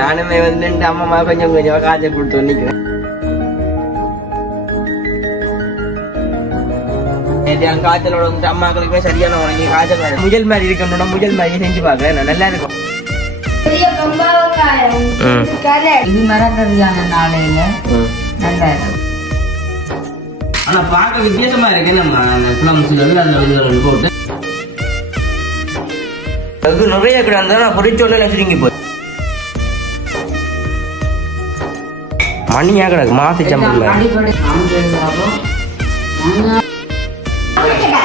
நானுமே வந்து அம்மா கொஞ்சம் கொஞ்சம் காய்ச்சல் கொடுத்து நிக்கிறேன். காய்ச்சலோட வந்து அம்மாக்களுக்குமே சரியான உடனே காய்ச்சல் முயல் மாதிரி இருக்கணும்னா முயல் மாதிரி செஞ்சு பாக்குறேன், நல்லா இருக்கும். இது மரக்கறியான நாளையில நல்லா இருக்கும். ஆனா பார்க்க வித்தியாசமா இருக்கு. நம்ம அந்த பிளம்ஸ் அதுல போட்டு நிறைய கிடந்தா பொறிச்சோல சுருங்கி போய் மணியா கிடக்கு மாசி சம்பளம்.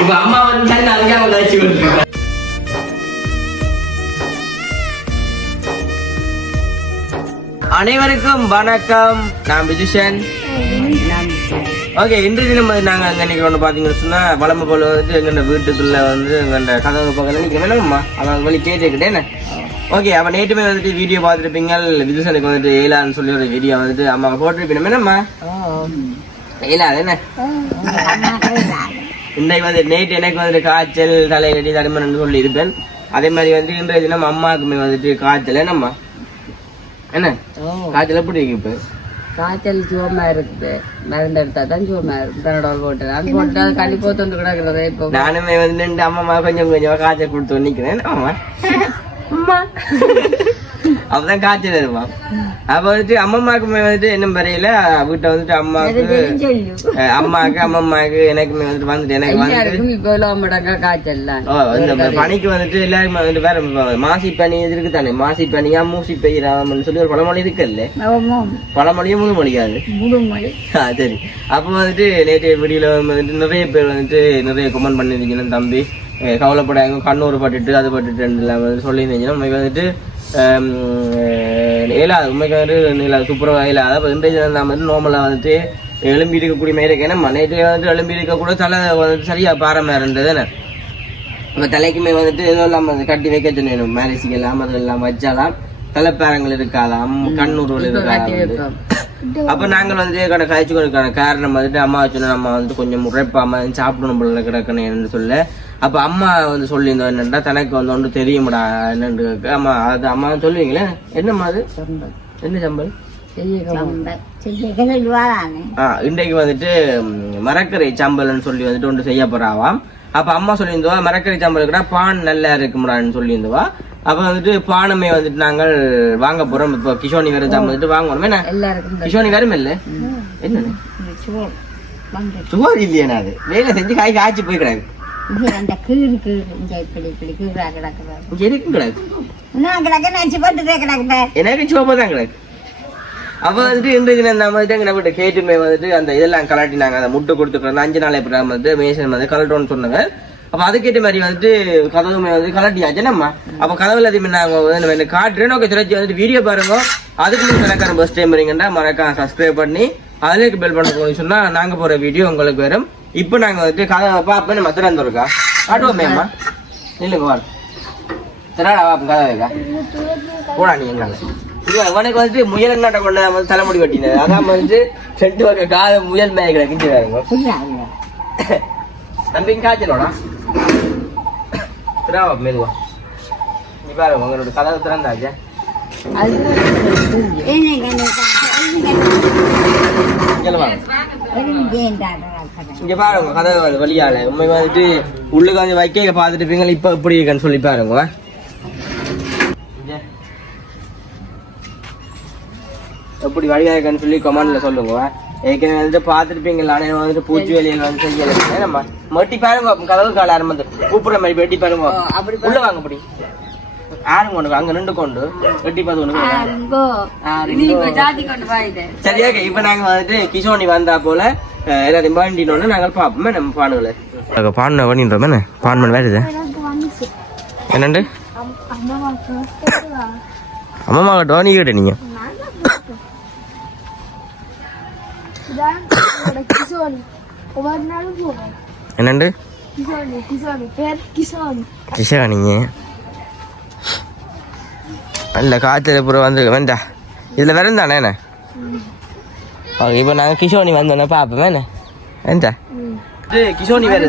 இப்ப அம்மா வந்து அதுக்காக அனைவருக்கும் வணக்கம். நான் விஜுஷன். ஓகே, இன்றைய தினம் நாங்கள் அங்கே இன்னைக்கு ஒன்று பார்த்தீங்கன்னு சொன்னால் வளம்பு போல் வந்துட்டு எங்கள் வீட்டுக்குள்ளே வந்து எங்கள் கதவு பக்கத்தில் நிற்க வேணும்மா அதான் வழி கேட்டுக்கிட்டேன்னு. ஓகே, அப்போ நேற்றுமே வந்துட்டு வீடியோ பார்த்துருப்பீங்க. விஜுஷனுக்கு வந்துட்டு ஏலான்னு சொல்லி ஒரு வீடியோ வந்துட்டு அம்மாவை போட்டிருப்பீங்க என்னம்மா ஏலாது என்ன. இன்றைக்கு வந்து நேற்று எனக்கு வந்துட்டு காய்ச்சல் தலைவலி தடிமன் சொல்லி இருப்பேன். அதே மாதிரி வந்து இன்றைய தினம் அம்மாவுக்குமே வந்துட்டு காய்ச்சல் என்னம்மா என்ன காய்ச்சல் எப்படி இருக்கு? இப்போ காய்ச்சல் சுவமா இருக்குது, மருந்து எடுத்தா தான் சுவமா இருக்கு. பெனடால் போட்டு நான் போட்டு அது கண்டிப்பா தொண்டு கிடக்குறது. இப்போ நானுமே வந்து அம்மா கொஞ்சம் கொஞ்சம் காய்ச்சல் கொடுத்து நிக்கிறேன். அம்மா அப்பதான் காய்ச்சல் வருமா. அப்ப வந்துட்டு அம்மம்மாக்குமே வந்துட்டு என்ன வரையில வீட்டை வந்துட்டு அம்மாக்கு அம்மம்மாக்கு எனக்குமே வந்துட்டு வந்துட்டு எனக்கு வந்து இப்போ மடங்கா காய்ச்சல் பனிக்கு வந்துட்டு எல்லாருமே வந்துட்டு வேற மாசி பனி இருக்கு தானே. மாசி பனியா மூசி பெய்யறாமன்னு சொல்லி ஒரு பழமொழி இருக்குல்ல. பழமொழியும் முழு மொழியாது சரி. அப்போ வந்துட்டு நேற்று வீடியோல வந்துட்டு நிறைய பேர் வந்துட்டு நிறைய கமெண்ட் பண்ணிருந்தீங்கன்னா தம்பி கவலைப்படாங்க கண்ணூர் பட்டுட்டு அது பட்டுட்டு சொல்லியிருந்தீங்கன்னா உண்மைக்கு வந்துட்டு இயலாது. உண்மைக்கு வந்துட்டு துப்புரவாக இயலாது. அப்போ இன்றைய நம்ம வந்து நார்மலாக வந்துட்டு எலும்பி இருக்கக்கூடிய மாதிரி இருக்கு. ஏன்னா நேற்று வந்துட்டு எலும்பி இருக்கக்கூட தலை வந்துட்டு சரியாக பாரமாக இருந்தது. என்ன இப்போ தலைக்குமே வந்துட்டு ஏதோ இல்லாமல் வந்து கட்டி வைக்க சொன்னேன். மேரேஜுக்கு எல்லாம் அது எல்லாம் வச்சாலாம் தலைப்பேரங்கள் இருக்காதாம், கண்ணூர்கள் இருக்காது. அப்போ நாங்கள் வந்து காய்ச்சி கொடுக்கான காரணம் வந்துட்டு அம்மா வச்சுன்னா நம்ம வந்துட்டு கொஞ்சம் உரைப்பாம சாப்பிடணும் போல கிடக்கணும் சொல்ல. அப்போ அம்மா வந்து சொல்லியிருந்தோம் என்னென்னா தனக்கு வந்து ஒன்று தெரியுமாடா என்னன்னு. அம்மா அது அம்மா சொல்லுவீங்களே என்னம்மா அது என்ன சம்பல் இன்றைக்கு வந்துட்டு மரக்கரை சம்பல்னு சொல்லி வந்துட்டு ஒன்று செய்ய போறாவாம். அப்போ அம்மா சொல்லியிருந்தவா மரக்கரை சம்பல் கூட பான் நல்லா இருக்கும்டான்னு சொல்லியிருந்தவா. அப்ப வந்துட்டு பானமே வந்துட்டு நாங்கள் வாங்க போறோம். இப்போ கிஷோனி வேற தான் வந்துட்டு வாங்கணும். என்ன கிஷோனி வேறும் இல்ல என்ன சுவர் இல்லையா? அது வேலை செஞ்சு காய் காய்ச்சி போய் கிடாது எனக்கு சோப்பா தான் கிடக்கு. அப்ப வந்துட்டு இன்றைக்கு நம்ம கேட்டுமே வந்துட்டு அந்த இதெல்லாம் கலாட்டினாங்க. அந்த முட்டை கொடுத்துக்கிறோம் 5 நாள் எப்படி வந்து மேசன் வந்து கலட்டோன்னு சொன்னாங்க. அப்ப அதுக்கேற்ற மாதிரி வந்துட்டு கதவுமே வந்து கலட்டியாச்சு நம்ம. அப்ப கதவு எல்லாத்தையுமே நாங்க காட்டுறேன். ஓகே சிலச்சி வந்துட்டு வீடியோ பாருங்க. அதுக்கு முன்னாடி எனக்கு ஃபர்ஸ்ட் டைம் வரீங்கன்னா மறக்காம சப்ஸ்கிரைப் பண்ணி அதுலேயே பெல் பண்ண போகணும்னு சொன்னா நாங்க போற வீடியோ உங்களுக்கு வரும். இப்போ நாங்க வந்துட்டு கதவை பார்ப்பேன். நம்ம திறந்து இருக்கா காட்டுவோமேம்மா இல்லைங்க வா திராடா வாப்போம் கதவைக்கா போடா நீ எங்கால உனக்கு வந்துட்டு முயல் நாட்டை கொண்டு தலைமுடி வெட்டினது. அதான் வந்துட்டு 2 வகை கால முயல் மேய கிடக்குன்னு வேறுங்க நம்பிங்க காய்ச்சலோடா திராவா மெதுவா நீ பாருங்க உங்களோட கதவை திறந்தாச்சே. இங்க பாருங்க கதவு வழியால உண்மை வந்துட்டு உள்ளுக்கு வந்து வைக்க பார்த்துட்டு இருப்பீங்க. இப்ப எப்படி இருக்குன்னு சொல்லி பாருங்க. எப்படி வழியா இருக்கான்னு சொல்லி கமெண்ட்ல சொல்லுங்க. ஏற்கனவே வந்துட்டு பார்த்துருப்பீங்களா வந்துட்டு பூச்சி வேலையில வந்து செய்யல நம்ம மட்டி பாருங்க. கதவு கால ஆரம்பி கூப்பிடுற மாதிரி வெட்டி பாருங்க. உள்ள வாங்க அப்படி ஆறுங்க ஒண்ணு அங்க 2 கொண்டு வெட்டி பார்த்து சரியா. இப்ப நாங்க வந்துட்டு கிஷோனி வந்தா போல எல்லாத்தையும் பாண்டினோன்னு நாங்கள் பார்ப்போமே நம்ம பானுகளை பானை பண்ணின்றோம். என்ன பான் பண்ண வேறு என்னண்டு அம்மா கிட்ட நீ கேட்ட நீங்க என்னண்டு கிஷானிங்க இல்ல காய்ச்சல் அப்புறம் வந்து வேண்டா இதுல வேற தானே என்ன. ஓகே இப்போ நாங்கள் கிஷோனி வந்தோன்னே பார்ப்போம். என்ன வேண்டா கிஷோனி வேறு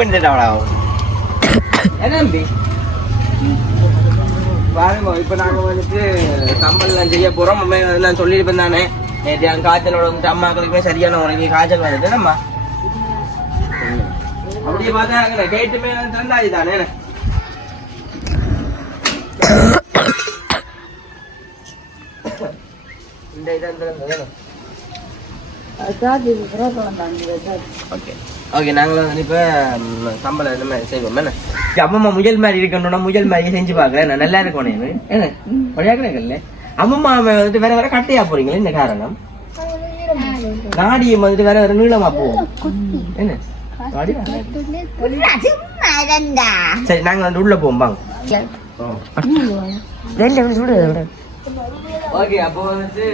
வேண்டியதாவளா என்ன தம்பி பாருங்க இப்ப நாங்க வந்துட்டு கம்பல்லாம் செய்ய போறோம் நான் சொல்லியிருப்பேன் தானே நேற்று என் காய்ச்சலோட வந்துட்டு அம்மாக்களுக்குமே சரியான உனக்கு காய்ச்சல் வருது நம்ம அப்படியே பார்த்தா கேட்டுமே திறந்தாச்சு தானே இந்த இதான் திறந்தது ஓகே நாங்களும் வந்து இப்போ சம்பளம் இந்த மாதிரி செய்வோம் என்ன அம்மம்மா முயல் மாதிரி இருக்கணும்னா முயல் மாதிரி செஞ்சு பார்க்குறேன் நான் நல்லா இருக்கணும் என்ன வழியாக்கல அம்மம்மா வந்துட்டு வேற வேற கட்டையா போறீங்களே இந்த காரணம் நாடியும் வந்துட்டு வேற வேற நீளமா போவோம் என்ன சரி நாங்க வந்து உள்ள போவோம் பாங்க ஓகே அப்போ வந்துட்டு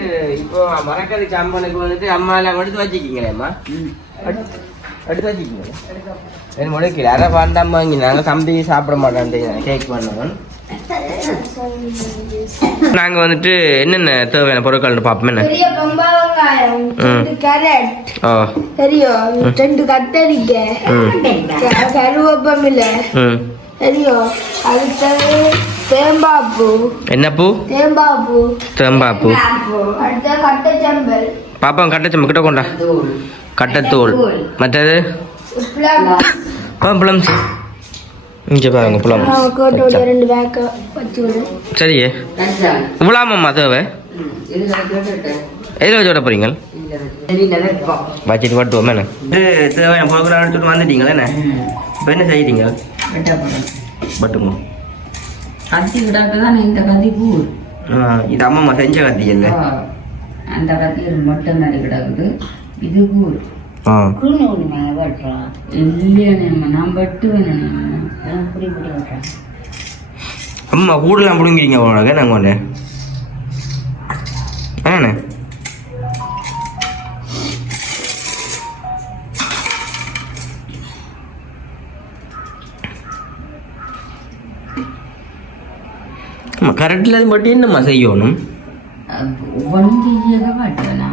இப்போ மரக்கறி சாம்பலுக்கு வந்துட்டு அம்மா எல்லாம் எடுத்து வச்சுக்கிங்களேம்மா எடுத்து வச்சுக்கிங்களே எனக்கு முடிக்கல அரை பாண்டாம வாங்கி நாங்கள் தம்பி சாப்பிட மாட்டோம் கேக் பண்ணோம் நாங்க வந்துட்டு என்னென்ன தேவையான பொருட்கள்னு பார்ப்போம் என்ன தெரியும் 2 கத்தரிக்காய் கருவேப்பமில்லை தெரியும் அடுத்தது தேம்பாப்பூ என்ன பூ தேம்பாப்பூ அடுத்த கட்டச்சம்பல் பாப்பா கட்டச்சம்பல் கிட்ட கொண்டா கட்டத்தூள் மற்றது புலம் இங்கே பாருங்க புலம் 2 பேக் வச்சு சரியே இவ்வளோமாம்மா தேவை எதில் வச்சு விட போறீங்க வச்சுட்டு வட்டுவோம் என்ன தேவையான பொருட்களை எடுத்துட்டு வந்துட்டீங்களா என்ன இப்போ என்ன செய்யறீங்க பட்டுமா கத்தி கிடக்குதான் இந்த கத்தி கூழ் இது அம்மா செஞ்ச கத்தி இல்லை அந்த கத்தி மொட்டை மாதிரி கிடக்குது இது கூழ் இல்லையா நான் வெட்டுவேன் அம்மா கூடலாம் பிடுங்கிறீங்க உனக்கு நாங்கள் ஒன்று ஏண்ணே அம்மா கரெக்டில் மட்டும் என்னம்மா செய்யணும் ஒன்றியதை மாட்டேனா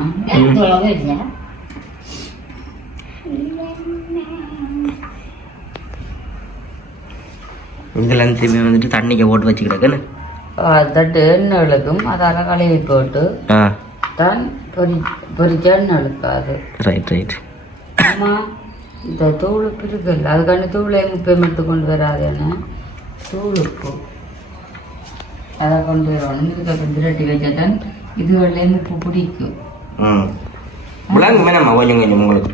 இதெல்லாம் திரும்பி வந்துட்டு தண்ணிக்க போட்டு வச்சுக்கிட்டேன்னு தட்டு எண்ணெய் இழுக்கும் அதால கழுவி போட்டு தான் பொரிச்ச எண்ணெய் இழுக்காது ரைட் அம்மா இந்த தூள் உப்பு இருக்குல்ல அதுக்கான தூளை முப்பை மட்டும் கொண்டு வராதுன்னு தூள் உப்பு அதை கொண்டு வரணும் இதுக்கு திரட்டி வச்சாதான் இதுகளில் உப்பு பிடிக்கும் உங்களுக்கு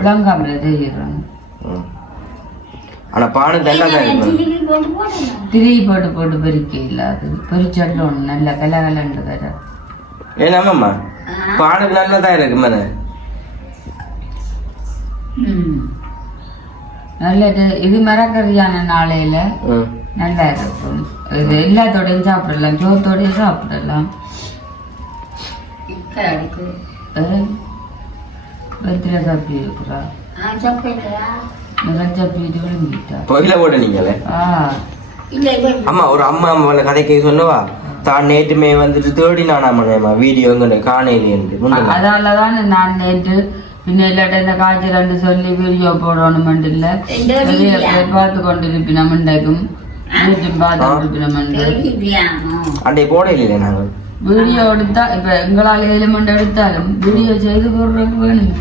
விளங்காமல தெரியுறாங்க ஆனா பானை தண்டா திரி போட்டு பொறிக்க இல்லாது பொறிச்சல்லும் நல்ல கலகலண்டு வர ஏனாமம்மா பானை நல்லதா இருக்கு மேலே நல்லது இது மரக்கறியான நாளையில நல்லா இருக்கும் இது எல்லாத்தோடையும் சாப்பிடலாம் சோத்தோடையும் சாப்பிடலாம் பருத்தில சாப்பி இருக்கிறா அம்மா ஒரு அம்மா கதைக்கு சொல்லுவா தான் நேற்றுமே வந்துட்டு தேடினானாம வீடியோ அதனாலதான் நான் நேற்று பின்ன இல்லாட்ட இந்த காய்ச்சல் சொல்லி வீடியோ போடணும் இல்ல பார்த்து கொண்டு இருப்பினம் இன்றைக்கும் அண்டை போட இல்லையா நாங்கள் வீடியோ எடுத்தா இப்ப எங்களால் 7 மணி எடுத்தாலும் வீடியோ செய்து போடுறதுக்கு வேணும்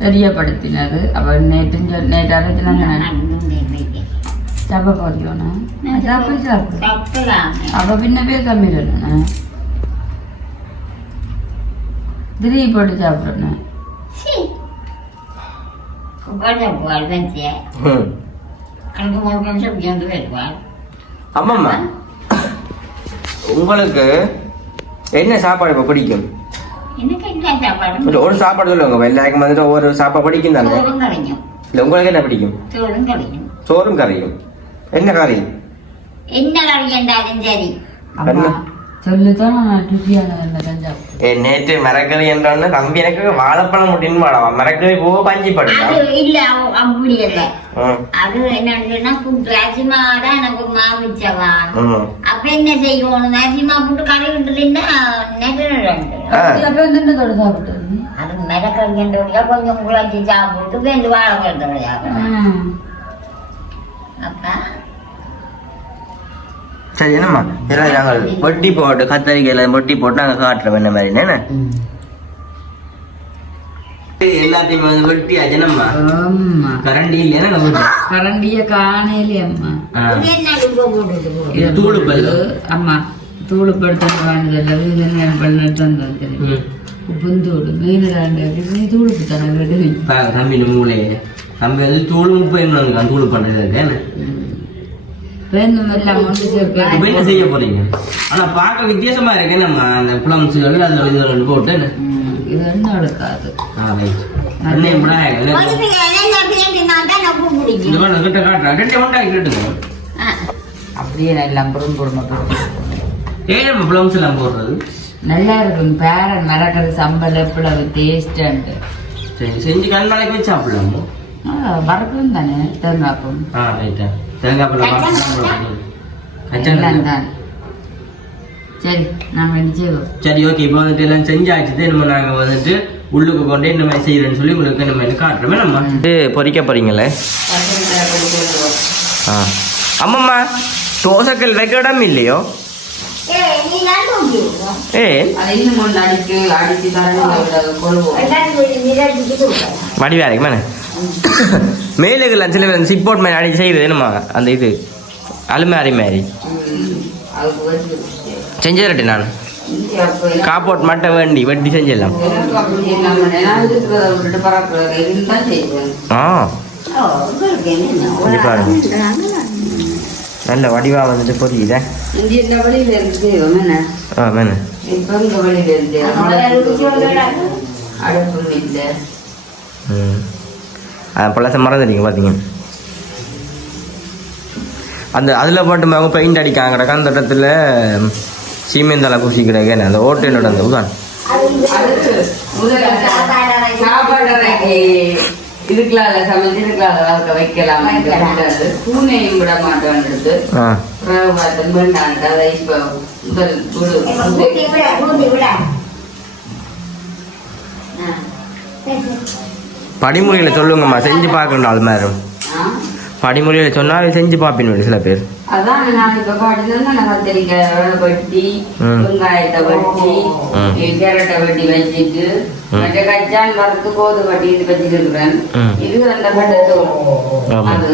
தெரியப்படுத்தினது அவ நேற்று அரைச்சினாங்க சாப்பிட போறியோண்ணா சாப்பிடு அவ பின்னவே கம்மிடணும் திடீர் போட்டு சாப்பிடணும் அம்மா உங்களுக்கு என்ன சாப்பாடு இப்ப பிடிக்கும் ஒரு சாப்பாடு சொல்லுங்க எல்லாருக்கும் வந்துட்டு ஒவ்வொரு சாப்பாடு பிடிக்கும் தானே இல்ல உங்களுக்கு என்ன பிடிக்கும் சோறும் கறியும் என்ன கறி என்ன கறி என்றாலும் சரி சொல்லுதான் நான் ருசியான தான் சாப்பிட்டேன். நேற்று மரக்கறி என்றோன்னு தம்பி எனக்கு வாழைப்பழம் முட்டின்னு வாழவா மரக்கறி போ பஞ்சி படுதா இல்ல அப்படி இல்ல. அது என்னன்னா ராஜிமா தான் எனக்கு மாவிச்சவா. அப்ப என்ன செய்யணும் ராஜிமா போட்டு கடைக்கிட்டு சாப்பிட்டேன். அது மிளகறியா கொஞ்சம் குழச்சி சாப்பிட்டு வேண்டு வாழைப்பழத்தோட அப்ப சரி என்னம்மா இதெல்லாம் நாங்கள் வெட்டி போட்டு கத்தரிக்கையில வெட்டி போட்டு நாங்கள் காட்டுறோம் என்ன மாதிரி என்ன எல்லாத்தையுமே வந்து வெட்டி ஆச்சுனம்மா கரண்டி இல்லையா கரண்டிய காணையிலே அம்மா தூள் பல்லு அம்மா தூள் படுத்த தந்தது உப்புந்தூள் மீன் தூளுக்கு தர தம்பி மூளை தம்பி வந்து தூள் 30 தூள் பண்றதுக்கு என்ன செய்ய போறீங்க ஆனா பார்க்க வித்தியாசமா இருக்கு நம்ம அந்த பிளம்ஸ் அதுல போட்டு இது என்ன எடுக்காது அப்படியே எல்லாம் ஏன் பிளம்ஸ் எல்லாம் போடுறது நல்லா இருக்கும் பேரன் மரக்கறி சம்பல் எவ்வளவு டேஸ்ட் சரி செஞ்சு கண் நாளைக்கு வச்சு சாப்பிடலாமோ வரக்கும் தானே தேங்காய்ப்பும் சரி நாங்க என்ன செய்வோம் சரி ஓகே இப்போ வந்துட்டு எல்லாம் செஞ்சாச்சு நம்ம நாங்க வந்துட்டு உள்ளுக்கு கொண்டே இந்த மாதிரி செய்யறேன்னு சொல்லி உங்களுக்கு நம்ம காட்டுறோமே நம்ம பொரிக்க போறீங்களே அம்மம்மா தோசைக்கல் வைக்க இடம் இல்லையோ வடிவாரிக்கு மேலே மேலுக்கெல்லாம் சில பேர் சிப்போர்ட் மாதிரி அடிச்சு செய்யுது என்னம்மா அந்த இது அலுமாரி மாதிரி செஞ்சிடட்டு நான் காப்போட் மட்டும் வேண்டி வெட்டி செஞ்சிடலாம் நல்ல வடிவா வந்துட்டு பொரியுதே பழச மறந்துட்டீங்க பார்த்தீங்க அந்த அதில் போட்டு அவங்க பெயிண்ட் அடிக்காங்க அந்த இடத்துல சீமெந்தலை பூசி கிடையாது அந்த ஓட்டையிலோட அந்த உதான் இதுக்குள்ள சமைச்சு இதுக்குள்ள வைக்கலாம் பூனையும் விட மாட்டோம் படிமொழியில சொல்லுங்கம்மா செஞ்சு பார்க்கணும் அது மாதிரி படிமொழியில சொன்னா செஞ்சு பார்ப்பீங்க சில பேர் அதான் நான் இப்ப பாட்டுதான் கத்திரிக்காய் வெட்டி வெங்காயத்தை வெட்டி கேரட்டை வெட்டி வச்சுட்டு மற்ற கச்சான் வறுத்து கோது வட்டி இது வச்சுட்டு இருக்கிறேன் இது அந்த பட்டத்தோடு அது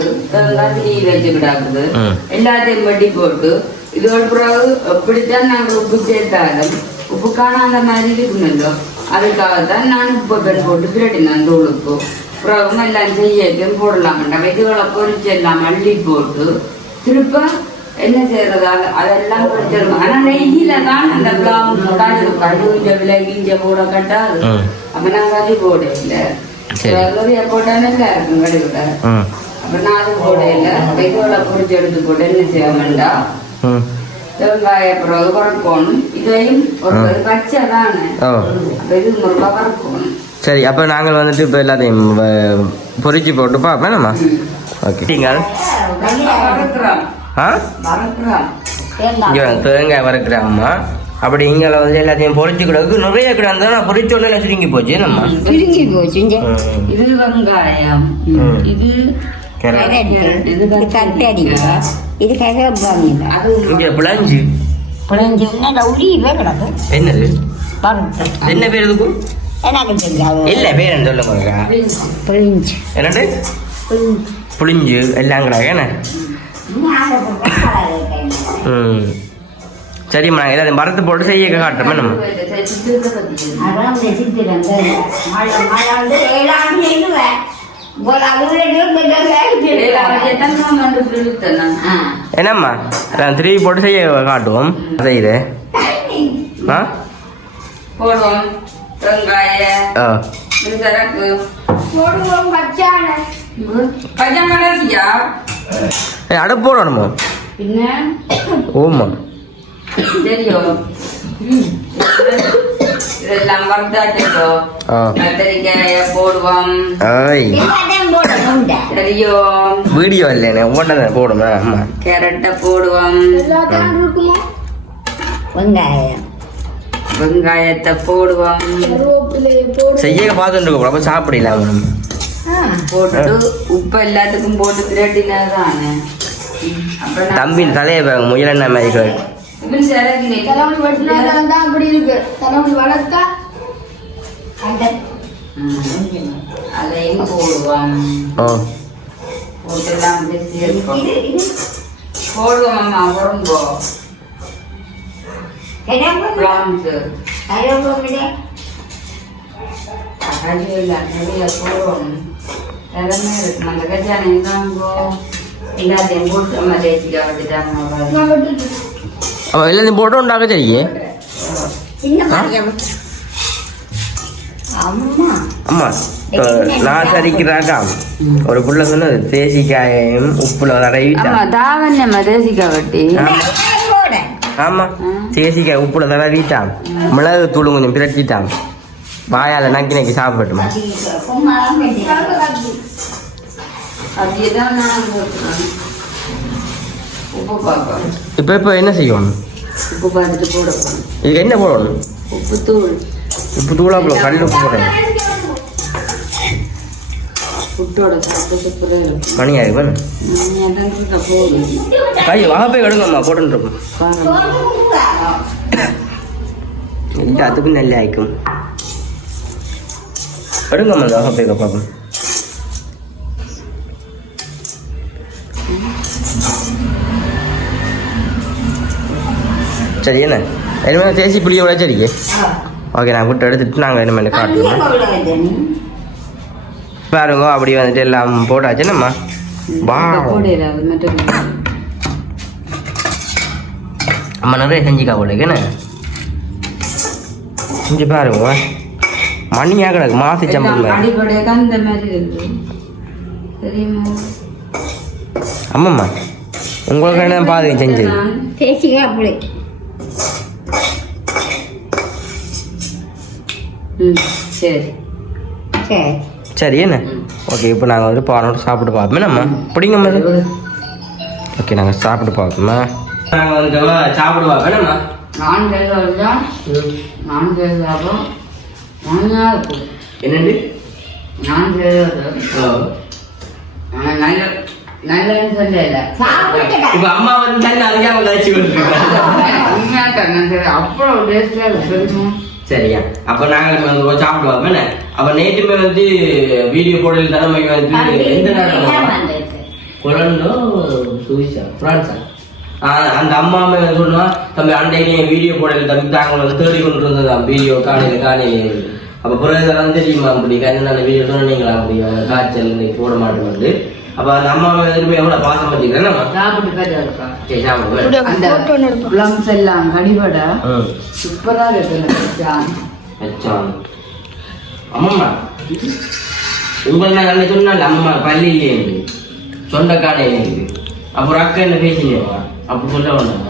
கத்திரி வச்சுக்கிட்டாக்குது எல்லாத்தையும் வெட்டி போட்டு இதோட பிறகு எப்படித்தான் நாங்கள் உப்பு சேர்த்தாலும் உப்பு காணாத மாதிரி இருக்குமല്ലോ அதுக்காகத்தான் நான் உப்பு பெண் போட்டு பிரட்டினேன் தூளுக்கு அப்புறம் எல்லாம் செய்யட்டும் போடலாம்டா வெதுகளை பொறிச்சு எல்லாம் அள்ளி போட்டு திருப்ப என்ன செய்யறதால அதெல்லாம் பொறிச்சிருக்கோம் ஆனா நெய்யில தான் அந்த கழுஞ்ச விலகிஞ்ச போட கட்டாது அப்ப நான் கறி போட இல்லை போட்டானே இருக்கும் கழுவிட அப்ப நான் அது போட இல்லை வெதுகளை பொறிச்சு எடுத்து போட்டு என்ன செய்ய வேண்டாம் வெங்காய பிறகு வறுக்கணும் இதையும் ஒரு பச்சை தானே அப்ப இது முருகா வறுக்கணும் சரி அப்போ நாங்கள் வந்துட்டு இப்போ எல்லாத்தையும் பொரிச்சு போட்டு பார்ப்பேன் நம்ம ஓகே நீங்கள் தேங்காய் வறுக்கிறாம்மா அப்படி இங்கே வந்து எல்லாத்தையும் பொரிச்சு கிடக்கு நிறைய கிடந்தா நான் பொரிச்சோட எல்லாம் சுருங்கி போச்சு நம்ம சுருங்கி போச்சு இது வெங்காயம் இது கட்டடி இது கருவேப்பிலை இங்கே பிளஞ்சு பிளஞ்சு உரிய கிடக்கு என்னது என்ன பேர் இதுக்கும் எனக்கு தெரியாது இல்ல பேர் என்ன சொல்லுங்க புளிஞ்சு என்னண்டு புளிஞ்சு எல்லாம் கிடக்கு சரிம்மா நாங்கள் எல்லாத்தையும் மரத்து போட்டு செய்ய காட்டுறோமே நம்ம என்னம்மா திருப்பி போட்டு செய்ய காட்டுவோம் செய்யுது போடுவோம் வெங்காய அடுப்பு போடணுமோ பின்ன ஓமா தெரியும் இதெல்லாம் வந்தாச்சோ ஆ கத்திரிக்காய போடுவோம் ஐய் எல்லாத்தையும் போடணும்டா. தெரியும் வீடியோ இல்லைண்ணே உடனே போடுமே அம்மா கேரட்டை போடுவோம் எல்லாத்தையும் இருக்குமா வெங்காயம் வெங்காயத்தை போடுவோம் கருவேப்பிலையை போடு செய்ய பார்த்துட்டு இருக்கோம் அப்போ சாப்பிடலாம் போட்டு உப்பு எல்லாத்துக்கும் போட்டு திரட்டினதானே தம்பி தலையை பாருங்க முயலெண்ணா மாதிரி தலைமுடி வெட்டினாதான் தான் அப்படி இருக்கு தலைமுடி வளர்த்தா அந்த அதையும் போடுவோம் ஓ போட்டுலாம் அப்படியே சேர்ப்போம் இது இது போடுவோம் அம்மா உடம்போ கிடக்கு பிளாம்ஸு கருவேப்பிலை நிறைய போடுவோம் எல்லாமே இருக்கு அந்த கஜானை இருந்தாங்கோ எல்லாத்தையும் போட்டு அம்மா தேசிக்காக வச்சுட்டாங்க நான் வெட்டிட்டு அப்போ எல்லாத்தையும் போட்டு உண்டாக்க சரியே சின்ன மரியம் அம்மா அம்மா இப்போ நான் சரிக்கிறாக்கா ஒரு புள்ள சொன்னது தேசிக்காயும் உப்புல தடவிட்டா ஆமா தாவண்ணம்மா தேசிக்கா வட்டி போட ஆமா தேசிக்காய் உப்புல தடவிட்டான் மிளகு தூள் கொஞ்சம் பிரட்டிட்டான் வாயால நக்கி நக்கி சாப்பிட்டுமா கும்மாளம் வெட்டி அப்படியேதான் நான் போட்டுறேன் உப்பு பார்ப்போம் இப்போ என்ன செய்யணும் உப்பு பார்த்துட்டு போட போறோம் இதுக்கு என்ன போடணும் உப்பு தூள் உப்பு தூளாப்புல கல் உப்பு போடுறேன் புட்டோட சாப்பிட்டு சூப்பராக இருக்கும் மணியா இருக்கு போதும் கை வாகப்பை எடுங்கம்மா போட்டுருக்கோம் எல்லாத்துக்கும் நல்ல ஆயிக்கும் எடுங்கம்மா அந்த வாகப்பை பார்ப்போம் சரி என்ன இனிமேல் தேசி புளியை உழைச்சிருக்கு ஓகே நான் விட்டு எடுத்துட்டு நாங்கள் இனிமேல் காட்டுவோம் பாருங்க அப்படி வந்துட்டு எல்லாம் போட்டாச்சு நம்ம வா போடையில அது மட்டும் அம்மா நிறைய செஞ்சுக்கா போடுங்கண்ணே செஞ்சு பாருங்க மணியாக கிடக்கு மாசி சம்பளம் மாதிரி அடிப்படையாக அந்த மாதிரி இருக்கு தெரியுமா ஆமாம்மா உங்களுக்கு என்ன பாதி செஞ்சது தேசிக்காய் அப்படி சரி சரி சரி என்ன ஓகே இப்போ நாங்கள் வந்து பானோட சாப்பிட்டு பார்ப்போமே நம்ம பிடிங்கம்மா ஓகே நாங்கள் சாப்பிட்டு பார்ப்போம்மா நாங்கள் வந்து சாப்பிட்டு பார்ப்போம் நான் கேட்கறதா நான் கேட்கறதோ நல்லா இருக்கும் என்னண்டு நான் கேட்கறது நல்ல நல்லன்னு சொல்லல சாப்பிட்டுட்டா இப்போ அம்மா வந்து தண்ணி அறியாமல் கழிச்சு கொடுத்துருக்காங்க அப்புறம் டேஸ்டாக இருக்கும் சரியா அப்போ நாங்கள் வந்து சாப்பிட்டு பார்ப்போம் என்ன அப்போ நேற்றுமே வந்து வீடியோ போடல தலைமை வந்து எந்த நேரம் கொலண்டோ சுவிஸா பிரான்ஸா அந்த அம்மாமே சொல்லுவா தம்பி அன்றைக்கு வீடியோ போடல தம்பி தாங்க வந்து தேடி கொண்டு இருந்ததான் வீடியோ காலையில் அப்போ புரோகிதெல்லாம் தெரியுமா அப்படி என்ன வீடியோ சொன்னீங்களா அப்படி காய்ச்சல் இன்னைக்கு போட மாட்டேன் அப்போ அந்த அம்மாவை எதுவுமே எவ்வளோ பாசம் வச்சுக்கிறேன் நம்ம சாப்பிட்டு இருக்கா சரி சாப்பிடுவேன் அந்த போட்டோ ஒன்று எடுப்போம் பிளம்ஸ் எல்லாம் கடிபட ம் சூப்பரா இருக்கு வச்சான் அம்மம்மா உங்களை நான் அன்னைக்கு சொன்னால அம்மா பள்ளியிலே இருந்து சொந்தக்காடை இருக்கு அப்புறம் அக்கா என்ன பேசினேவா அப்படி சொல்ல வேண்டாம்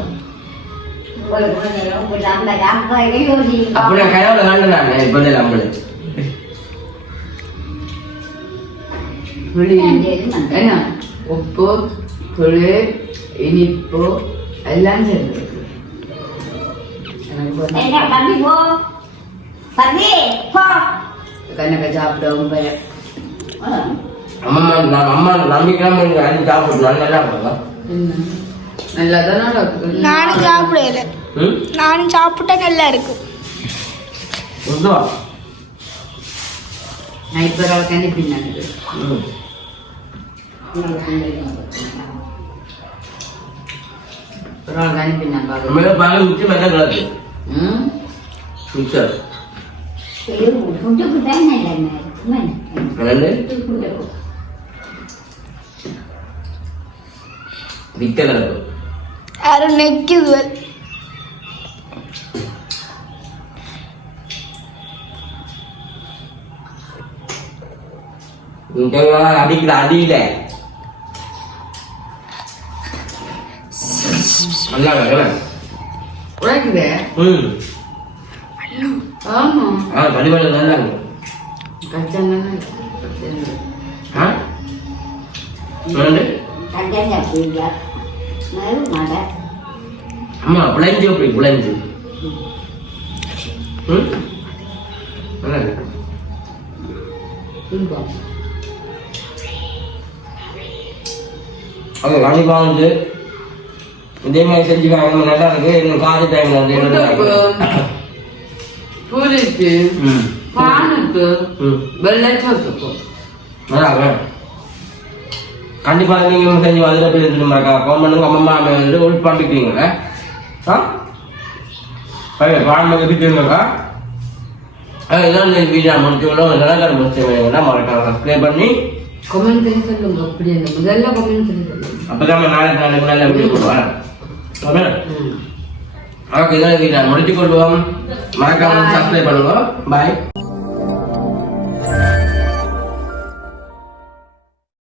அப்போ நான் கனவுல கண்டு நான் இப்போ நம்மளு புளி என்ன உப்பு புளி இனிப்பு எல்லாம் சேர்ந்துருக்கு கணக்க சாப்பிடவும் பயம் அம்மா நான் அம்மா நம்பிக்கையாம நீங்க அள்ளி சாப்பிடணும் நல்லா இருக்கும் நல்லா தானே இருக்கு நானும் சாப்பிடல ம் நானும் சாப்பிட்டா நல்லா இருக்கு உண்டோ நான் இப்போ ஒரு கணிப்பின்னாங்க ம் ஒரு ஆள் கணிப்பின்னாங்க மேலே பாகம் மிச்சம் மெல்ல கிடக்கு ம் மிச்சர் புட்டுக்கு தானே என்னண்டு விக்கல கிடக்கு யாரும் நெக்குது இங்க அடிக்கிற அடியில நல்லா கிடக்கு உழைக்குது ம் ஆமா கண்டிப்பாக நல்லா இருக்கும் கச்சாங்க ஆ என்னண்டு கண்டா புரியா மாட அம்மா புளைஞ்சு அப்படி புளைஞ்சு நல்லா இருக்கு அது கண்டிப்பாக வந்து இதே மாதிரி செஞ்சுக்காங்க நல்லா இருக்கு இன்னும் காது டைம்ல வந்து பூரிக்கு பானுக்கு வெள்ளைச்சோத்துக்கு நல்லா இருக்கு கண்டிப்பாக நீங்களும் செஞ்சு அதில் எப்படி இருந்துருமாக்கா கோமனுங்க அம்மா வந்து உள் பண்ணிக்குவீங்களே ஆ பாடமாக இருக்குங்கக்கா இதான் வீடியோ முடிச்சுங்களோ நிலக்கரை முடிச்சுங்கன்னா மறக்காம சப்ஸ்கிரைப் பண்ணி கமெண்ட் பண்ணி சொல்லுங்க அப்படி அந்த முதல்ல கமெண்ட் பண்ணி சொல்லுங்க அப்பதான் நாளைக்கு நல்ல வீடியோ போடுவேன் ஓகே இதான் வீடியோ முடிச்சு கொள்வோம் மறக்காம சப்ஸ்கிரைப் பண்ணுங்க பாய்